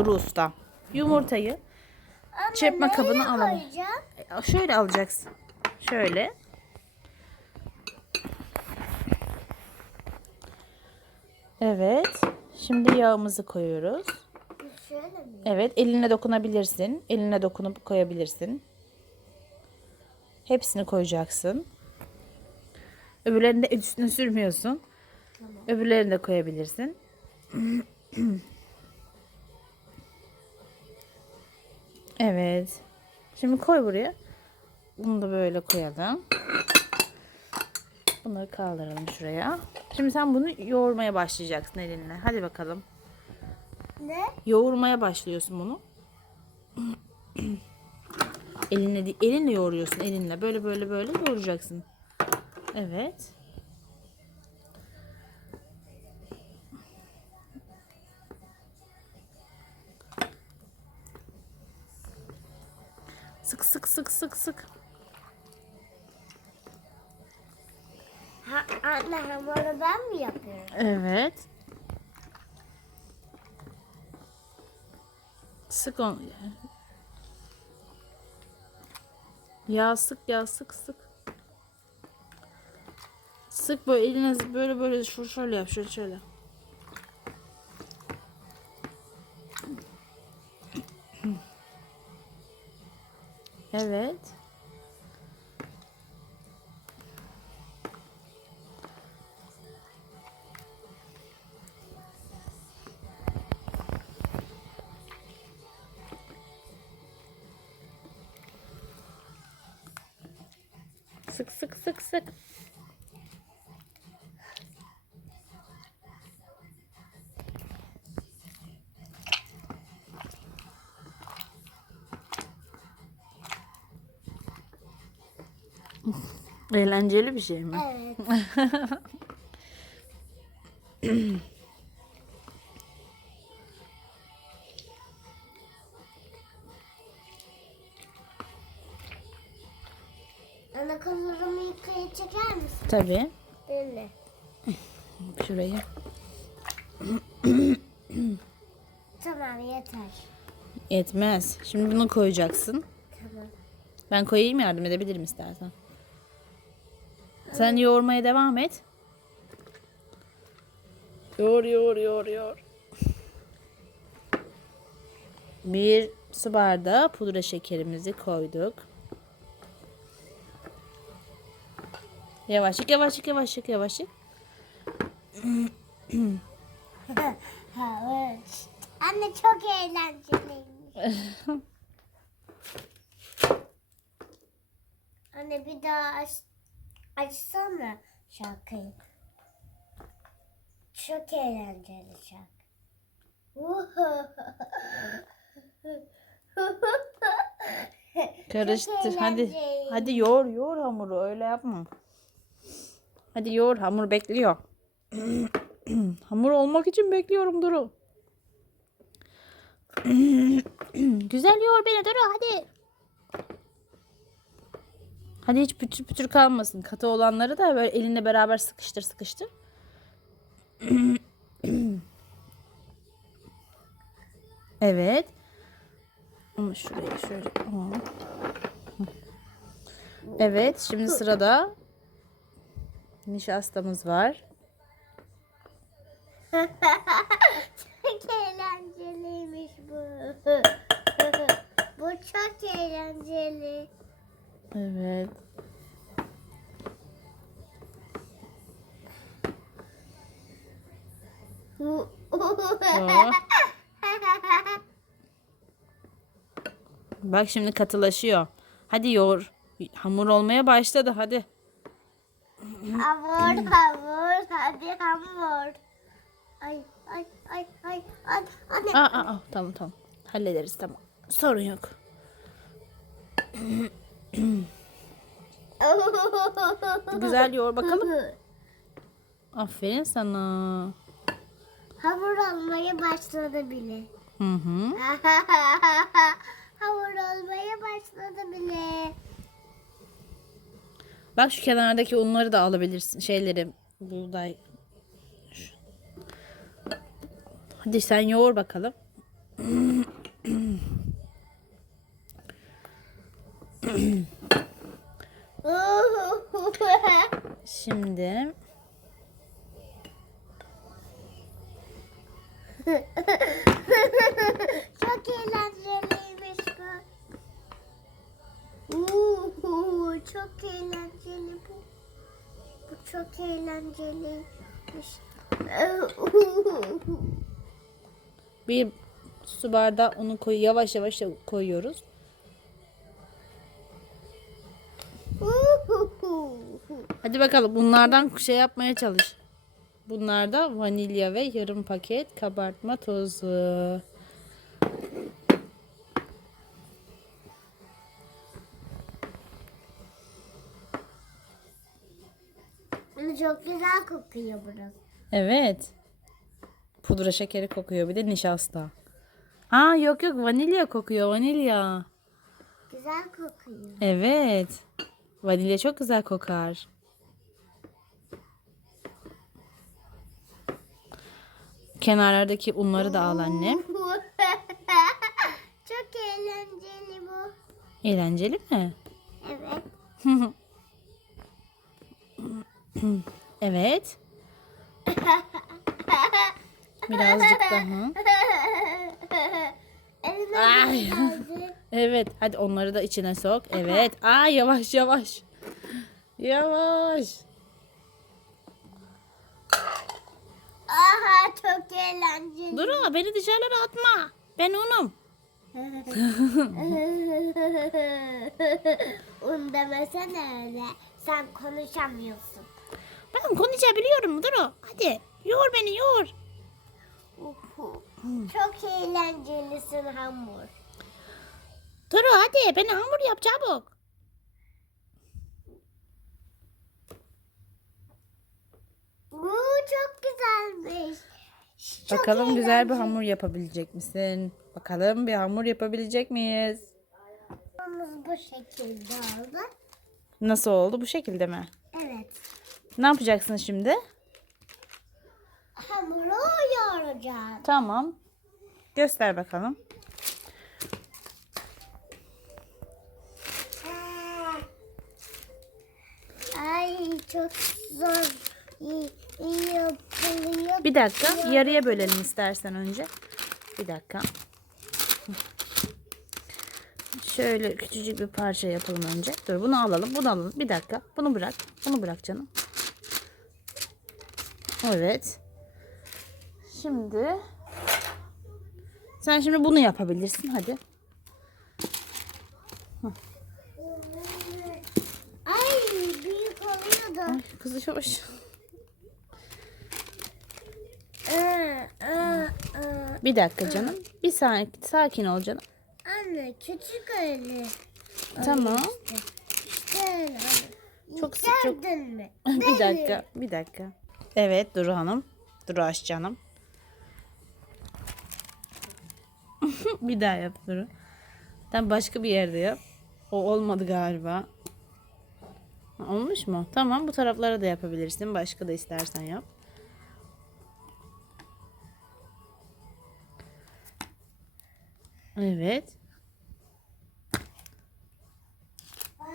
Duru Usta. Yumurtayı Ama Çırpma kabını alalım. koyacağım? e, şöyle alacaksın. Şöyle. Evet. Şimdi yağımızı koyuyoruz. Şöyle mi? Evet, eline dokunabilirsin. Eline dokunup koyabilirsin. Hepsini koyacaksın. Öbürlerini de üstüne sürmüyorsun. Öbürlerini de koyabilirsin. Evet. Şimdi koy buraya. Bunu da böyle koyalım. Bunları kaldıralım şuraya. Şimdi sen bunu yoğurmaya başlayacaksın elinle. Hadi bakalım. Ne? Yoğurmaya başlıyorsun bunu. elinle elinle yoğuruyorsun elinle. Böyle böyle böyle yoğuracaksın. Evet. Sık sık sık sık sık. Ha, anne hamuru ben mi yapıyorum? Evet. Sık onu. Ya sık ya sık sık. Sık böyle eline böyle böyle şöyle yap şöyle şöyle. Evet. Sık sık sık sık. Eğlenceli bir şey mi? Evet. Anne kamurumu yıkaya çeker misin? Tabii. Öyle. Şurayı. Tamam yeter. Yetmez. Şimdi bunu koyacaksın. Tamam. Ben koyayım yardım edebilirim istersen. Sen yoğurmaya devam et. Yoğur yoğur yoğur yoğur. Bir su bardağı pudra şekerimizi koyduk. Yavaşlık yavaşlık yavaşlık yavaşlık. Anne çok eğlenceliymiş. Anne bir daha aç, açsana şarkıyı. Çok eğlenceli şarkı. Karıştır. Hadi. Hadi yoğur yoğur hamuru. Öyle yapma. Hadi yoğur. Hamur bekliyor. hamur olmak için bekliyorum Duru. Güzel yoğur beni Duru hadi. Hadi hiç pütür pütür kalmasın. Katı olanları da böyle elinle beraber sıkıştır sıkıştır. evet. Ama şuraya şöyle. Evet, şimdi sırada nişastamız var. çok eğlenceliymiş bu. bu çok eğlenceli. Evet. Aa. Bak şimdi katılaşıyor. Hadi yoğur. Hamur olmaya başladı hadi. hamur hamur hadi hamur. Ay ay ay ay ay anne. Aa, aa, aa, tamam tamam. Hallederiz tamam. Sorun yok. Güzel yoğur bakalım. Aferin sana. Hamur olmaya başladı bile. Hı hı. hamur olmaya başladı bile. Bak şu kenardaki unları da alabilirsin. Şeyleri buğday. Hadi sen yoğur bakalım. Şimdi Çok eğlenceliymiş bu. Uhu, çok eğlenceli bu. Bu çok eğlenceliymiş. bir su bardağı unu koy yavaş yavaş koyuyoruz. Hadi bakalım bunlardan şey yapmaya çalış. Bunlar da vanilya ve yarım paket kabartma tozu. çok güzel kokuyor burası. Evet. Pudra şekeri kokuyor bir de nişasta. Aa yok yok vanilya kokuyor vanilya. Güzel kokuyor. Evet. Vanilya çok güzel kokar. Kenarlardaki unları da al annem. çok eğlenceli bu. Eğlenceli mi? Evet. Evet. Birazcık daha. Ay. Evet. Hadi onları da içine sok. Evet. Aa yavaş yavaş. Yavaş. Aha çok eğlenceli. Duru beni dışarılara atma. Ben unum. Un demesene öyle. Sen konuşamıyorsun. Ben konuşabiliyorum Duru. Hadi. Yoğur beni yoğur. Uhu. Çok eğlencelisin hamur. Duru hadi beni hamur yap çabuk. Bu çok güzelmiş. Çok Bakalım güzel bir eğlenceli. hamur yapabilecek misin? Bakalım bir hamur yapabilecek miyiz? Hamurumuz bu şekilde oldu. Nasıl oldu? Bu şekilde mi? Evet. Ne yapacaksın şimdi? Hamuru yoğuracağız. Tamam. Göster bakalım. Ay çok zor. Yapılıyor. Bir dakika. Yarıya bölelim istersen önce. Bir dakika. Şöyle küçücük bir parça yapalım önce. Dur bunu alalım. Bunu alalım. Bir dakika. Bunu bırak. Bunu bırak canım. Evet. Şimdi sen şimdi bunu yapabilirsin. Hadi. Ay büyük oluyordu. Ay kızı yavaş. Bir dakika canım. Bir saniye. Sakin ol canım. Anne küçük öyle. Tamam. İşte. Çok sık çok. Bir dakika. Bir dakika. Evet Duru Hanım. Duru Aşçı Hanım. bir daha yap Duru. Sen başka bir yerde yap. O olmadı galiba. Olmuş mu? Tamam bu taraflara da yapabilirsin. Başka da istersen yap. Evet.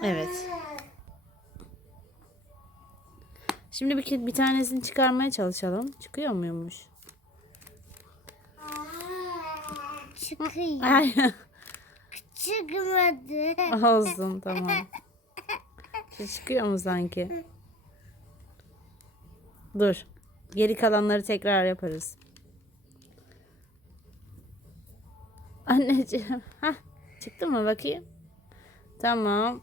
Evet. Şimdi bir, bir tanesini çıkarmaya çalışalım. Çıkıyor muymuş? Çıkıyor. Ay. Çıkmadı. Olsun tamam. Çıkıyor mu sanki? Dur. Geri kalanları tekrar yaparız. Anneciğim. Hah, çıktı mı bakayım? Tamam.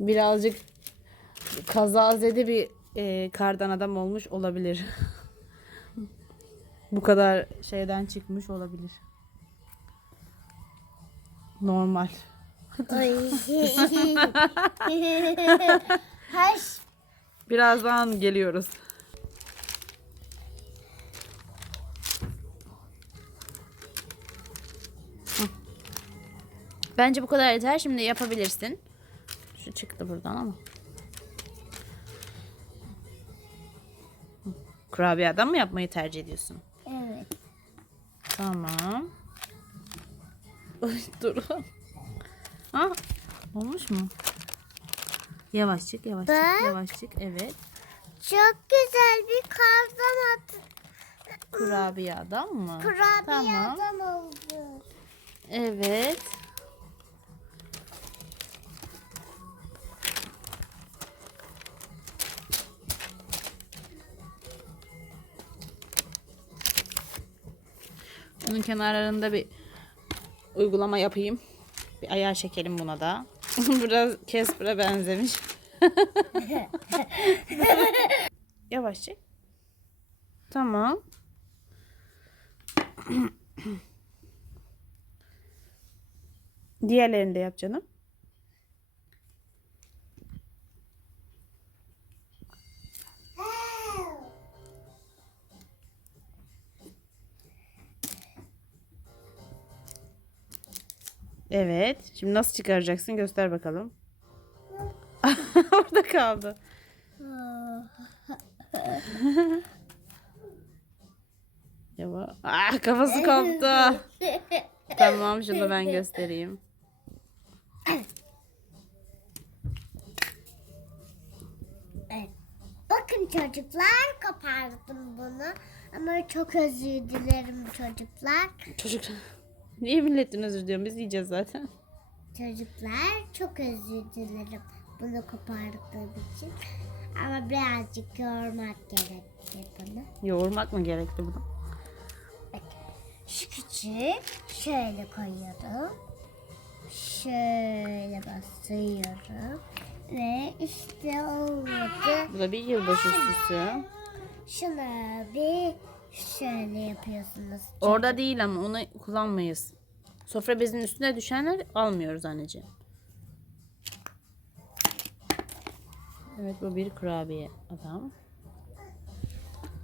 Birazcık kazazede bir e, kardan adam olmuş olabilir. Bu kadar şeyden çıkmış olabilir. Normal. Ay. Birazdan geliyoruz. Bence bu kadar yeter. Şimdi yapabilirsin. Şu çıktı buradan ama. Hı. Kurabiye adam mı yapmayı tercih ediyorsun? Evet. Tamam. Ay dur. Ha? Olmuş mu? Yavaşçık yavaşçık Bak. yavaşçık. Evet. Çok güzel bir kardan at. Kurabiye adam mı? Kurabiye Tamam. adam oldu. Evet. Bunun kenarlarında bir uygulama yapayım. Bir ayar çekelim buna da. Biraz Casper'a benzemiş. Yavaşça. Tamam. Diğerlerini de yap canım. Evet. Şimdi nasıl çıkaracaksın? Göster bakalım. Orada kaldı. Yava. Ah kafası koptu. tamam şunu ben göstereyim. Bakın çocuklar kopardım bunu. Ama çok özür dilerim çocuklar. Çocuk. Niye milletin özür diliyorum? Biz yiyeceğiz zaten. Çocuklar çok özür dilerim bunu kopardığım için. Ama birazcık yormak gerekti bunu. Yoğurmak mı gerekti bunu? Şu küçük şöyle koyuyorum. Şöyle basıyorum. Ve işte olmadı. Bu da bir yılbaşı süsü. Şuna bir şöyle yapıyorsunuz. Orada değil ama onu kullanmayız. Sofra bezinin üstüne düşenler almıyoruz anneciğim. Evet bu bir kurabiye adam.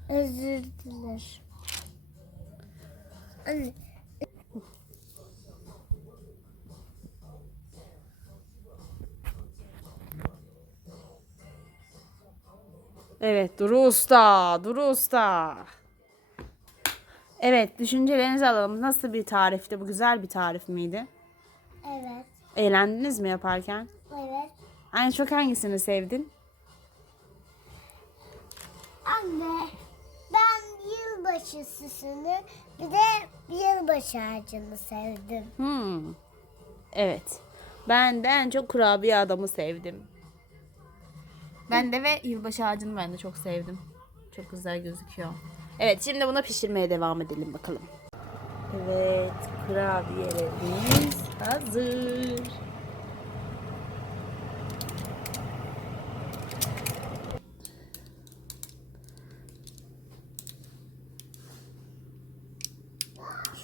Özür diler. Anne. Evet Duru Usta. Duru Usta. Evet düşüncelerinizi alalım. Nasıl bir tarifti? Bu güzel bir tarif miydi? Evet. Eğlendiniz mi yaparken? Evet. En çok hangisini sevdin? Anne. Ben yılbaşı süsünü bir de yılbaşı ağacını sevdim. Hmm. Evet. Ben de en çok kurabiye adamı sevdim. Ben de ve yılbaşı ağacını ben de çok sevdim. Çok güzel gözüküyor. Evet şimdi buna pişirmeye devam edelim bakalım. Evet kurabiyelerimiz hazır.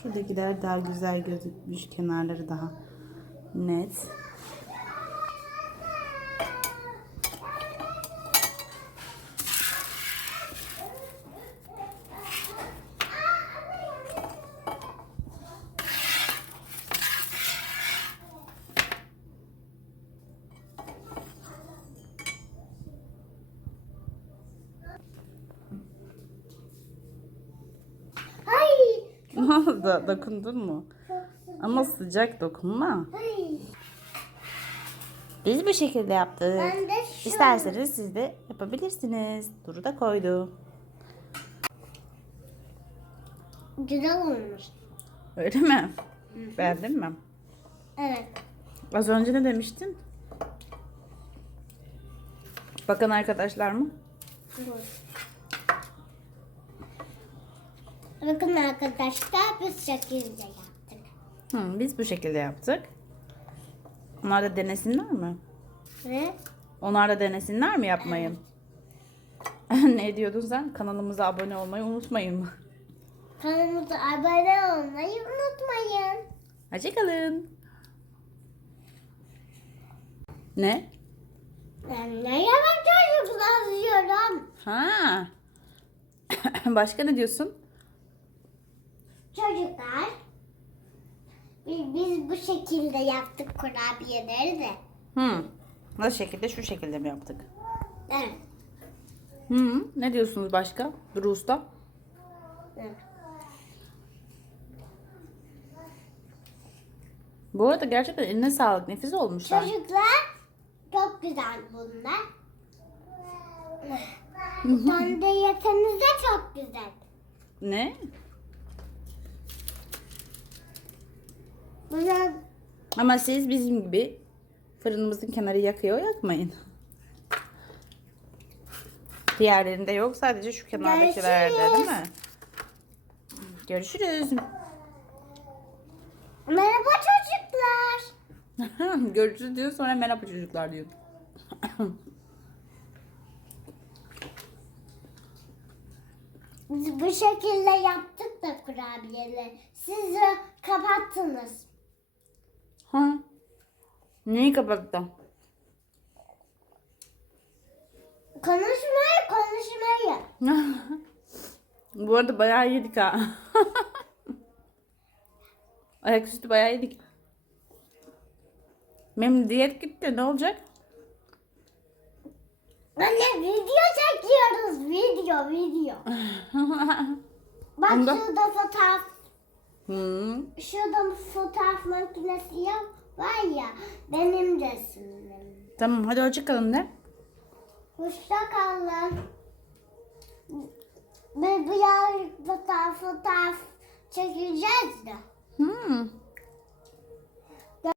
Şuradakiler daha güzel gözükmüş. Kenarları daha net. Ay. Oldu? Dokundun mu? Ama sıcak dokunma. Biz bu şekilde yaptık. Ben de şu. İsterseniz siz de yapabilirsiniz. Duru da koydu. Güzel olmuş. Öyle mi? Beğendin mi? Evet. Az önce ne demiştin? Bakın arkadaşlar mı? Bakın arkadaşlar biz şekilde yaptık. Hı, biz bu şekilde yaptık. Onlar da denesinler mi? Ve Onlar da denesinler mi yapmayı? ne diyordun sen? Kanalımıza abone olmayı unutmayın mı? kanalımıza abone olmayı unutmayın. Hoşçakalın. Ne? Ben ne yavaş çocuklar diyorum. Ha. Başka ne diyorsun? Çocuklar biz, biz bu şekilde yaptık kurabiyeleri de. Hı. Nasıl şekilde? Şu şekilde mi yaptık? Evet. Hı. Ne diyorsunuz başka? Duru Usta? evet. Bu arada gerçekten eline sağlık. Nefis olmuşlar. Çocuklar çok güzel bunlar. De yeseniz de çok güzel. Ne? Bunlar Ama siz bizim gibi fırınımızın kenarı yakıyor yakmayın. Diğerlerinde yok. Sadece şu kenardakilerde değil mi? Görüşürüz. merhaba çocuklar. Görüşürüz diyor sonra merhaba çocuklar diyor. Biz bu şekilde yaptık da kurabiyeleri. Siz de kapattınız. Ha. Neyi kapattım? Konuşmayı konuşmayı. Bu arada bayağı yedik ha. Ayaküstü bayağı yedik. Benim diyet gitti ne olacak? Anne video çekiyoruz. Video video. Bak Onda- şurada fotoğraf. Hmm. Şurada fotoğraf makinesi yok. Var ya benim resimlerim. Tamam hadi hoşçakalın de. Hoşça kalın. Ve bu yarın fotoğraf fotoğraf çekeceğiz de. Hmm.